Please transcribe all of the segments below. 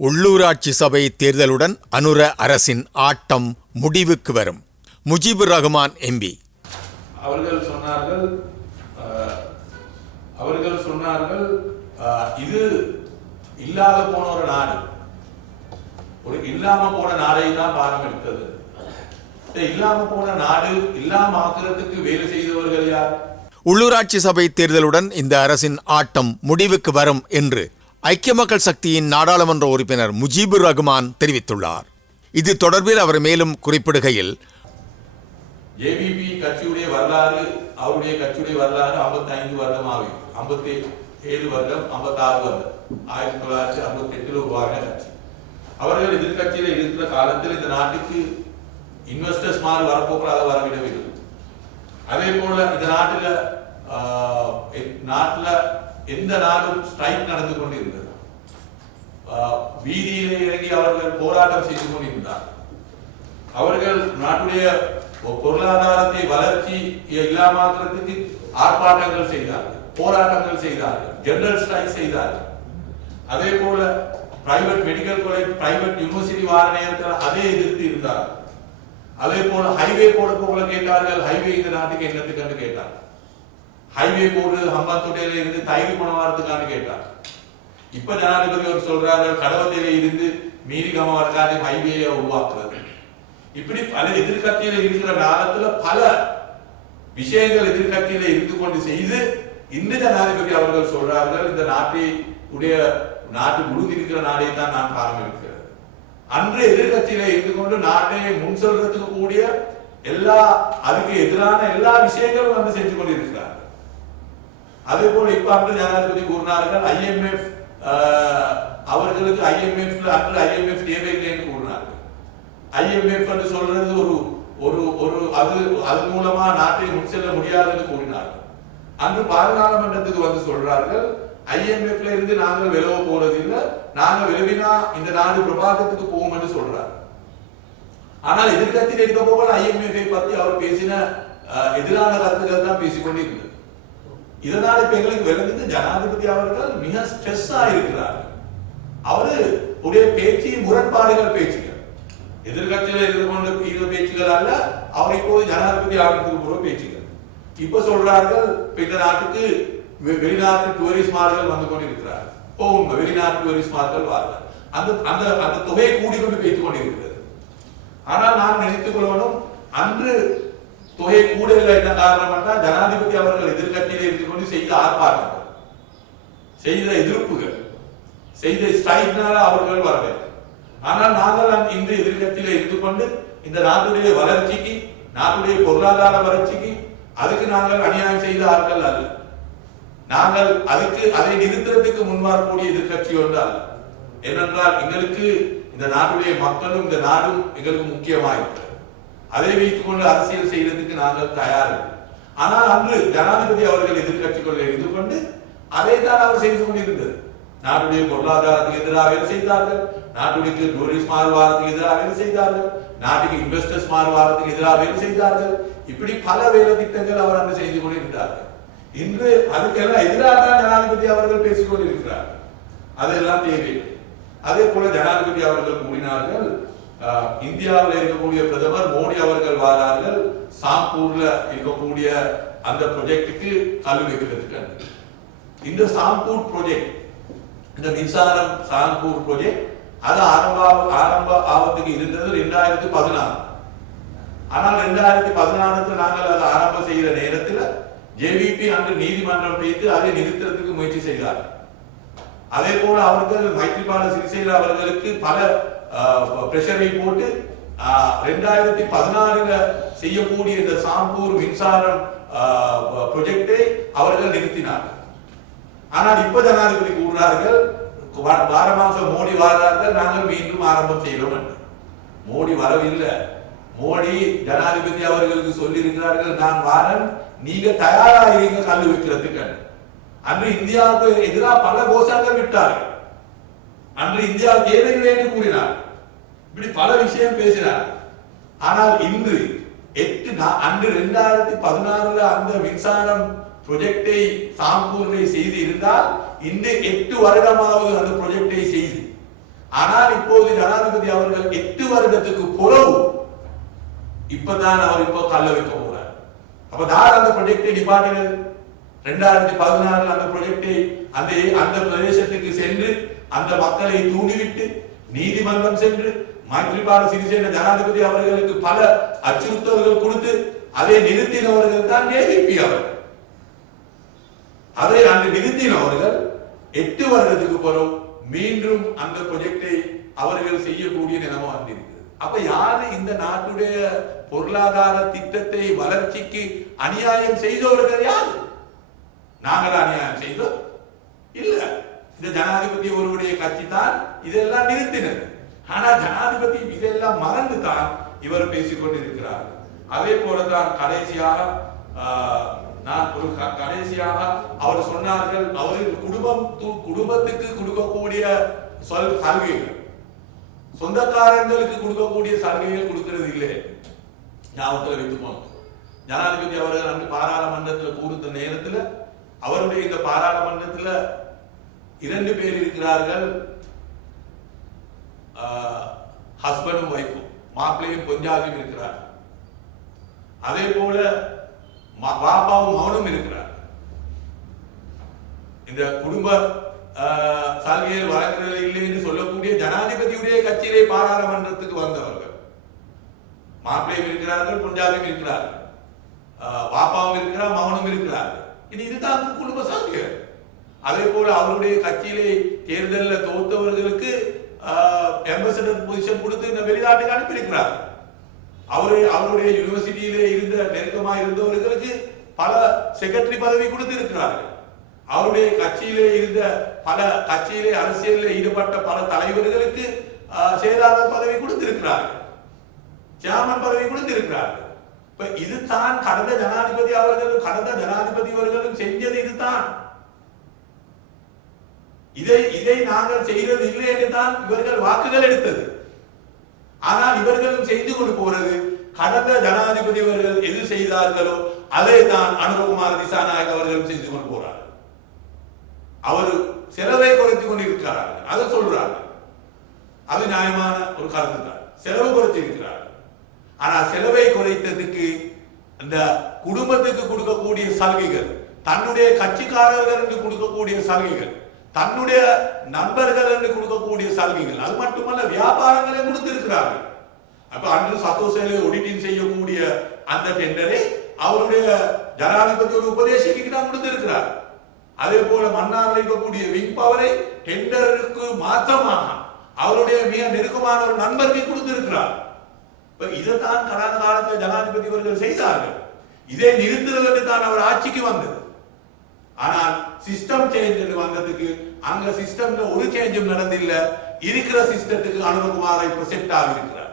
உள்ளூராட்சி சபை தேர்தலுடன் அனுர அரசின் ஆட்டம் முடிவுக்கு வரும். முஜிபுர் ரஹ்மான் எம்பி அவர்கள் சொன்னார்கள் அவர்கள் சொன்னார்கள் இது இல்லாத போன ஒரு நாடு. ஒரு இல்லாம போன நாடை தான் பாரம் எடுத்தது. இல்லாம போன நாடு இல்லாம ஆக்குறதுக்கு வேலை செய்தவர்கள் யார்? உள்ளூராட்சி சபை தேர்தலுடன் இந்த அரசின் ஆட்டம் முடிவுக்கு வரும் என்று ஐக்கிய மக்கள் சக்தியின் நாடாளுமன்ற உறுப்பினர் முஜீபுர் ரஹ்மான் தெரிவித்துள்ளார். இது தொடர்பில் அவர் மேலும் குறிப்பிடுகையில் ஜேவிபி கட்சியுடைய வரலாறு அவருடைய கட்சியுடைய வரலாறு 55 வருடம் ஆகும் ஐம்பத்தி ஏழு வருடம் 56 வருடம். ஆயிரத்தி தொள்ளாயிரத்தி ஐம்பத்தி எட்டில் உருவாகின கட்சி. அவர்கள் எதிர்கட்சியில் இருக்கிற காலத்தில் இந்த நாட்டுக்கு இன்வெஸ்டர்ஸ் மாதிரி வரப்போகிறாத வரவிடவில்லை. அதே போல இந்த நாட்டில் நாட்டில் எந்த நாளும் ஸ்ட்ரைக் நடந்து கொண்டிருந்தது. ஆஹ், வீதியிலே இறங்கி அவர்கள் போராட்டம் செய்து கொண்டிருந்தார். அவர்கள் நாட்டுடைய பொருளாதாரத்தை வளர்ச்சி இல்லாமாக்குறதுக்கு ஆர்ப்பாட்டங்கள் செய்தார்கள் போராட்டங்கள் செய்தார்கள் ஜெனரல் ஸ்ட்ரைக் செய்தார்கள். அதே போல private medical college private university வார நேரத்தில் அதே எதிர்த்து இருந்தார் அதே போல ஹைவே போட போல கேட்டார்கள் ஹைவே இந்த நாட்டுக்கு என்னத்துக்கு கேட்டார் ஹைவே போடு ஹம்பாத்தோட்டையில இருந்து தயங்கி பணம் வரதுக்கான்னு கேட்டார். இப்ப ஜனாதிபதி அவர் சொல்றாரு கடவத்தையில இருந்து மீறி கம வரக்காது ஹைவேயை உருவாக்குறது. இப்படி பல எதிர்கட்சியில இருக்கிற காலத்துல பல விஷயங்கள் எதிர்கட்சியில இருந்து கொண்டு செய்து இன்று ஜனாதிபதி அவர்கள் சொல்றார்கள் இந்த நாட்டை உடைய நாட்டு முழுங்கி இருக்கிற நாடே தான் நான் காரணம் இருக்கிறது. அன்று எதிர்கட்சியில இருந்து கொண்டு நாட்டை முன் செல்றதுக்கு கூடிய எல்லா அதுக்கு எதிரான எல்லா விஷயங்களும் வந்து செஞ்சு கொண்டிருக்கிறார். அதே போல இப்ப அன்று ஜனாதிபதி கூறினார்கள் ஐஎம்எஃப் அவர்களுக்கு ஐஎம்எஃப் அன்று ஐஎம்எஃப் தேவையில்லைன்னு கூறினார்கள். ஐஎம்எஃப் என்று சொல்றது ஒரு ஒரு ஒரு அது அது மூலமா நாட்டை முன் செல்ல முடியாதுன்னு கூறினார்கள். அன்று பாராளுமன்றத்துக்கு வந்து சொல்றார்கள் ஐஎம்எஃப்ல இருந்து நாங்கள் விலவ போறது இல்லை நாங்க விலவினா இந்த நாடு பிரபாதத்துக்கு போகும் என்று சொல்றார். ஆனால் எதிர்கட்சியில் இருக்க போகல ஐஎம்எஃப் பத்தி அவர் பேசின எதிரான கருத்துக்கள் தான் பேசிக்கொண்டிருந்தது. இதனால் இப்ப எங்களுக்கு விளங்குது ஜனாதிபதி அவர்கள் மிக ஸ்ட்ரெஸ்ஸா இருக்கிறார். அவரு உடைய பேச்சு முரண்பாடுகள் பேச்சுகள். எதிர்கட்சியில இருந்து கொண்டு பேச்சுகள் அல்ல அவர் இப்போது ஜனாதிபதி ஆகிறதுக்கு பூர்வ பேச்சுகள். இப்ப சொல்றார்கள் இந்த நாட்டுக்கு வெ- வெளிநாட்டு டூரிஸ்ட்மார்கள் வந்து கொண்டிருக்கிறார் ஓ உண்மை வெளிநாட்டு டூரிஸ்ட்மார்கள் வார்கள் அந்த அந்த அந்த தொகையை கூடிக்கொண்டு பேசிக் கொண்டிருக்கிறது. ஆனால் நான் நினைத்துக் கொள்ளணும் அன்று தொகை கூட இல்லை என்ன காரணமாக ஜனாதிபதி அவர்கள் எதிர்கட்சியில் இருந்து கொண்டு செய்த ஆர்ப்பாட்டங்கள் செய்த எதிர்ப்புகள் செய்த ஸ்ட்ரைக்னால அவர்கள் வரவில்லை ஆனால் நாங்கள் அந்த இன்று எதிர்கட்சியில இருந்து கொண்டு இந்த நாட்டுடைய வளர்ச்சிக்கு நாட்டுடைய பொருளாதார வளர்ச்சிக்கு அதுக்கு நாங்கள் அநியாயம் செய்த ஆட்கள் அல்ல நாங்கள் அதுக்கு அதை நிறுத்துறதுக்கு முன்வரக்கூடிய எதிர்கட்சி ஒன்று அல்ல ஏனென்றால் எங்களுக்கு இந்த நாட்டுடைய மக்களும் இந்த நாடும் எங்களுக்கு முக்கியமாயிருக்கிறது அதை வைத்துக் கொண்டு அரசியல் செய்வதற்கு நாங்கள் தயார். ஆனால் அன்று ஜனாதிபதி அவர்கள் எதிர்கட்சிக்குள்ள இருந்து கொண்டு அதை தான் அவர் செய்து கொண்டிருந்தது. நாட்டுடைய பொருளாதாரத்துக்கு எதிராக செய்தார்கள். நாட்டுடைய டூரிஸ்ட் மாறுவாரத்துக்கு எதிராக செய்தார்கள். நாட்டுக்கு இன்வெஸ்டர்ஸ் மாறுவாரத்துக்கு எதிராக செய்தார்கள். இப்படி பல வேலை திட்டங்கள் அவர் அன்று செய்து கொண்டிருந்தார்கள். இன்று அதுக்கெல்லாம் எதிராக தான் ஜனாதிபதி அவர்கள் பேசிக் கொண்டிருக்கிறார் அதெல்லாம் தேவை அதே போல ஜனாதிபதி அவர்கள் கூறினார்கள் இந்தியாவில் இருக்கக்கூடிய பிரதமர் மோடி அவர்கள் வாரார்கள். சாம்பூர்ல இருக்கக்கூடிய அந்த ப்ரொஜெக்டுக்கு கல் வைக்கிறதுக்கு. இந்த சாம்பூர் ப்ரொஜெக்ட் இந்த மின்சாரம் சாம்பூர் ப்ரொஜெக்ட் அது ஆரம்ப ஆரம்ப ஆபத்துக்கு இருந்தது ரெண்டாயிரத்தி பதினாறு. ஆனால் ரெண்டாயிரத்தி பதினாறுக்கு நாங்கள் அதை ஆரம்பம் செய்கிற நேரத்தில் ஜேவிபி அன்று நீதிமன்றம் வைத்து அதை நிறுத்துறதுக்கு முயற்சி செய்தார். அதே போல அவர்கள் மைத்ரிபால சிறிசேன அவர்களுக்கு பல பிரஷரை போட்டு ரெண்டாயிரத்தி பதினாறுல செய்யக்கூடிய இந்த சாம்பூர் மின்சாரம் ப்ரொஜெக்டை அவர்கள் நிறுத்தினார்கள் ஆனால் இப்ப ஜனாதிபதி கூறுறார்கள் வார மாசம் மோடி வாரார்கள் நாங்கள் மீண்டும் ஆரம்பம் செய்கிறோம் என்று. மோடி வரவில்லை. மோடி ஜனாதிபதி அவர்களுக்கு சொல்லி இருக்கிறார்கள் நான் வாரன் நீங்க தயாராக இருங்க கல்வி வைக்கிறதுக்கு. அன்று இந்தியாவுக்கு எதிராக பல கோஷங்கள் விட்டார்கள். அன்று இந்தியா தேவையில்லை என்று கூறினார். இப்படி பல விஷயம் பேசினார். ஆனால் இன்று எட்டு அன்று இரண்டாயிரத்தி பதினாறுல அந்த மின்சாரம் ப்ரொஜெக்டை சாம்பூர்ல செய்து இருந்தால் இன்று எட்டு வருடமாவது அந்த ப்ரொஜெக்டை செய்து. ஆனால் இப்போது ஜனாதிபதி அவர்கள் எட்டு வருடத்துக்கு புறவு இப்பதான் அவர் இப்போ தள்ள வைக்க போறார். அப்ப யார் அந்த ப்ரொஜெக்டை நிப்பாட்டினது? ரெண்டாயிரத்தி பதினாறுல அந்த ப்ரொஜெக்டை அந்த அந்த பிரதேசத்துக்கு சென்று அந்த மக்களை தூண்டிவிட்டு நீதிமன்றம் சென்று மைத்ரிபால சிறிசேன ஜனாதிபதி அவர்களுக்கு பல அச்சுறுத்தல்கள் கொடுத்து அதை நிறுத்தினவர்கள் தான் ஏபிபி அவர்கள். அதை அன்று நிறுத்தினவர்கள் எட்டு வருடத்துக்கு பிறகு மீண்டும் அந்த ப்ரொஜெக்டை அவர்கள் செய்யக்கூடிய நிலமா வந்திருக்கிறது. அப்ப யாரு இந்த நாட்டுடைய பொருளாதார திட்டத்தை வளர்ச்சிக்கு அநியாயம் செய்தவர்கள் யாரு? நாங்கள் அநியாயம் செய்தோம்? இல்ல. இந்த ஜனாதிபதி ஒருவருடைய கட்சி தான் இதெல்லாம் நிறுத்தினர் ஆனா ஜனாதிபதி இதெல்லாம் மறந்து தான் இவர் பேசிக்கொண்டிருக்கிறார். அதே போலதான் கடைசியாக ஆஹ், நான் ஒரு க- கடைசியாக அவர் சொன்னார்கள் அவர்கள் குடும்பம் குடும்பத்துக்கு கொடுக்கக்கூடிய சொல் சலுகைகள். சொந்தக்காரங்களுக்கு கொடுக்கக்கூடிய சலுகைகள் கொடுக்கிறது இல்லை ஞாபகத்தில் வைத்துக்கோங்க ஜனாதிபதி அவர்கள் அன்று பாராளுமன்றத்தில் கூறுத்த நேரத்தில் அவருடைய இந்த பாராளுமன்றத்தில் இரண்டு பேர் இருக்கிறார்கள். ஹஸ்பண்டும் ஒய்ஃபும் மாப்பிள்ளையும் பொஞ்சாதியும் இருக்கிறார் அதே போல பாப்பாவும் மௌனும் இருக்கிறார் இந்த குடும்ப ஆஹ், சலுகைகள் வழங்குறது இல்லை என்று சொல்லக்கூடிய ஜனாதிபதியுடைய கட்சியிலே பாராளுமன்றத்துக்கு வந்தவர்கள். மாப்பிள்ளையும் இருக்கிறார்கள் பொஞ்சாதியும் இருக்கிறார்கள். ஆஹ், பாப்பாவும் இருக்கிறார் மகனும் இருக்கிறார் இது இதுதான் குடும்ப சலுகைகள். அதே போல அவருடைய கட்சியிலே தேர்தலில் தோத்தவர்களுக்கு அம்பாசடர் பொசிஷன் கொடுத்து இந்த வெளிநாட்டுக்கு அனுப்பியிருக்கிறார். அவரு அவருடைய யூனிவர்சிட்டியிலே இருந்த நெருக்கமாக இருந்தவர்களுக்கு பல செக்ரட்டரி பதவி கொடுத்து இருக்கிறார்கள் அவருடைய கட்சியிலே இருந்த பல கட்சியிலே அரசியலில் ஈடுபட்ட பல தலைவர்களுக்கு செயலாளர் பதவி கொடுத்திருக்கிறார்கள். சேர்மன் பதவி கொடுத்திருக்கிறார்கள். இப்ப இதுதான் கடந்த ஜனாதிபதி அவர்களும் கடந்த ஜனாதிபதி அவர்களும் செஞ்சது இதுதான். இதை இதை நாங்கள் செய்தது இல்லை என்று தான் இவர்கள் வாக்குகள் எடுத்தது. ஆனால் இவர்களும் செய்து கொண்டு போறது கடந்த ஜனாதிபதி அவர்கள் எது செய்தார்களோ அதை தான் அனுரகுமார் திசாநாயக் அவர்கள் செய்து கொண்டு போறார்கள். அவர் செலவை குறைத்துக் கொண்டிருக்கிறார்கள். அதை சொல்றார்கள். அது நியாயமான ஒரு கருத்து தான். செலவு குறைத்து இருக்கிறார்கள். ஆனா செலவை குறைத்ததுக்கு அந்த குடும்பத்துக்கு கொடுக்கக்கூடிய சலுகைகள் தன்னுடைய கட்சிக்காரர்களுக்கு கொடுக்கக்கூடிய சலுகைகள் தன்னுடைய நண்பர்கள் என்று கொடுக்கக்கூடிய சலுகைகள். அது மட்டுமல்ல வியாபாரங்களை கொடுத்திருக்கிறார்கள். அப்ப அன்று சத்தோசேலை ஒடிட்டிங் செய்யக்கூடிய அந்த டெண்டரை அவருடைய ஜனாதிபதி ஒரு உபதேசிக்கு தான் கொடுத்திருக்கிறார். அதே போல மன்னாரில் இருக்கக்கூடிய விங் பவரை டெண்டருக்கு மாத்திரமாக அவருடைய மிக நெருக்கமான ஒரு நண்பருக்கு கொடுத்திருக்கிறார். இப்ப இதைத்தான் கடந்த காலத்தில் ஜனாதிபதி அவர்கள் செய்தார்கள். இதை நிறுத்துவதற்கு தான் அவர் ஆட்சிக்கு வந்தது. ஆனால் சிஸ்டம் சேஞ்ச் வந்ததுக்கு அங்க சிஸ்டம்ல ஒரு சேஞ்சும் நடந்தில்ல. இருக்கிற சிஸ்டத்துக்கு அனுபகுமாரை இப்ப செட் ஆகியிருக்கிறார்.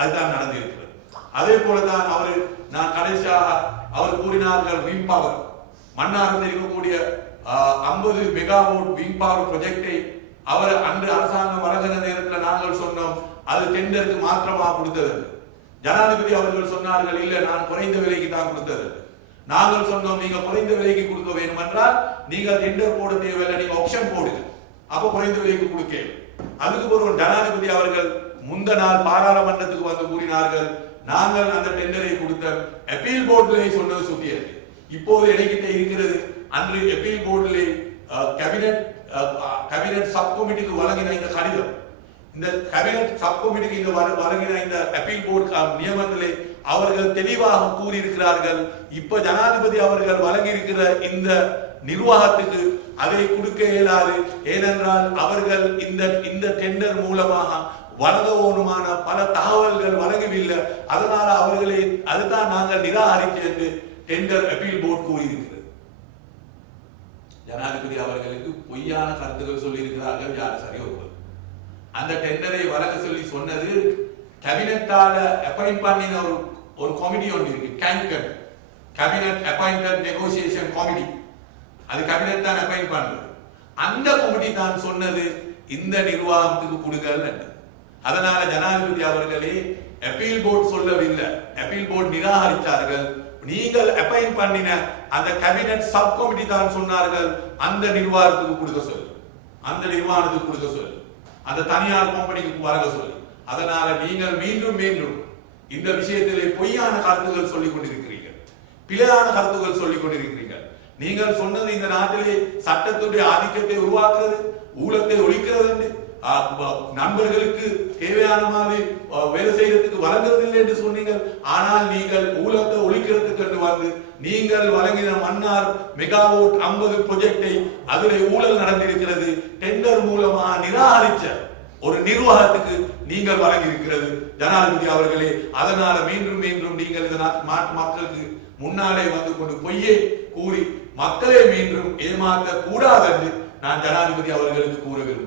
அதுதான் நடந்திருக்கிறது. அதே போலதான் அவர் நான் கடைசியாக அவர் கூறினார்கள் விங் பவர் மன்னாரில் இருக்கக்கூடிய ஐம்பது மெகாவோட் விங் பவர் ப்ரொஜெக்டை அவர் அன்று அரசாங்கம் வழங்கின நேரத்தில் நாங்கள் சொன்னோம். அது டெண்டருக்கு மாத்திரமா கொடுத்தது. ஜனாதிபதி அவர்கள் சொன்னார்கள் இல்லை நான் குறைந்த விலைக்கு தான் கொடுத்தது. நாங்கள் சொன்னோம் நீங்க குறைந்த விலைக்கு கொடுக்க வேண்டும் என்றால் நீங்கள் டெண்டர் போட தேவையில்லை நீங்க ஆப்ஷன் போடுங்க. அப்ப குறைந்த விலைக்கு கொடுக்க அதுக்கு பிறகு ஜனாதிபதி அவர்கள் முந்த நாள் பாராளுமன்றத்துக்கு வந்து கூறினார்கள் நாங்கள் அந்த டெண்டரை கொடுத்த அப்பீல் போர்டிலே சொன்னது சுத்தியது இப்போது என்கிட்ட இருக்கிறது அன்று அப்பீல் போர்டிலே கேபினட் கேபினட் சப் கமிட்டிக்கு வழங்கின இந்த கடிதம். இந்த கேபினட் சப் கமிட்டிக்கு இங்கு வருகிற வழங்கின இந்த அப்பீல் போர்டு நியமனத்திலே அவர்கள் தெளிவாக கூறியிருக்கிறார்கள். இப்ப ஜனாதிபதி அவர்கள் வழங்கி இருக்கிற இந்த நிர்வாகத்துக்கு அதை கொடுக்க இயலாது. ஏனென்றால் அவர்கள் இந்த இந்த டெண்டர் மூலமாக வழங்கவோனுமான பல தகவல்கள் வழங்கவில்லை. அதனால அவர்களை அதுதான் நாங்கள் நிராகரித்து என்று டெண்டர் அப்பீல் போர்டு கூறியிருக்கிறது. ஜனாதிபதி அவர்களுக்கு பொய்யான கருத்துக்கள் சொல்லியிருக்கிறார்கள். யார்? அந்த டெண்டரை வழங்க சொல்லி சொன்னது கேபினட்டால அப்பாயிண்ட் பண்ணின ஒரு ஒரு கமிட்டி ஒன்று இருக்கு கேங்கன் கேபினட் அப்பாயிண்டட் நெகோசியேஷன் கமிட்டி அது கேபினட் தான் அப்பாயிண்ட் பண்ணுறது அந்த கமிட்டி தான் சொன்னது இந்த நிர்வாகத்துக்கு கொடுக்கல அதனால ஜனாதிபதி அவர்களே அப்பீல் போர்டு சொல்லவில்லை. அப்பீல் போர்டு நிராகரித்தார்கள். நீங்கள் அப்பாயிண்ட் பண்ணின அந்த கேபினட் சப் கமிட்டி தான் சொன்னார்கள். அந்த நிர்வாகத்துக்கு கொடுக்க சொல்லு. அந்த நிர்வாகத்துக்கு கொடுக்க சொல்லு. அந்த தனியார் கம்பெனிக்கு வரக சொல்லி. அதனால நீங்கள் மீண்டும் மீண்டும் இந்த விஷயத்திலே பொய்யான கருத்துக்கள் சொல்லிக் கொண்டிருக்கிறீர்கள். பிழையான கருத்துக்கள் சொல்லிக் கொண்டிருக்கிறீர்கள். நீங்கள் சொன்னது இந்த நாட்டிலே சட்டத்துடைய ஆதிக்கத்தை உருவாக்குறது ஊழத்தை ஒழிக்கிறது என்று. நண்பர்களுக்கு தேவையான மாதிரி வேலை செய்யறதுக்கு வழங்குறது இல்லை என்று சொன்னீங்கள் ஆனால் நீங்கள் ஊழத்தை ஒழிக்கிறதுக்கு என்று வந்து நீங்கள் வழங்கின மன்னார் மெகாவோட் ஐம்பது ப்ரொஜெக்டை அதில் ஊழல் நடந்திருக்கிறது. டெண்டர் மூலமா நிராகரிச்ச ஒரு நிர்வாகத்துக்கு நீங்கள் வழங்கியிருக்கிறது. ஜனாதிபதி அவர்களே அதனால மீண்டும் மீண்டும் நீங்கள் இந்த நாட்டு மக்களுக்கு முன்னாலே வந்து கொண்டு பொய்யே கூறி மக்களை மீண்டும் ஏமாற்ற கூடாது என்று நான் ஜனாதிபதி அவர்களுக்கு கூற விரும்புகிறேன்.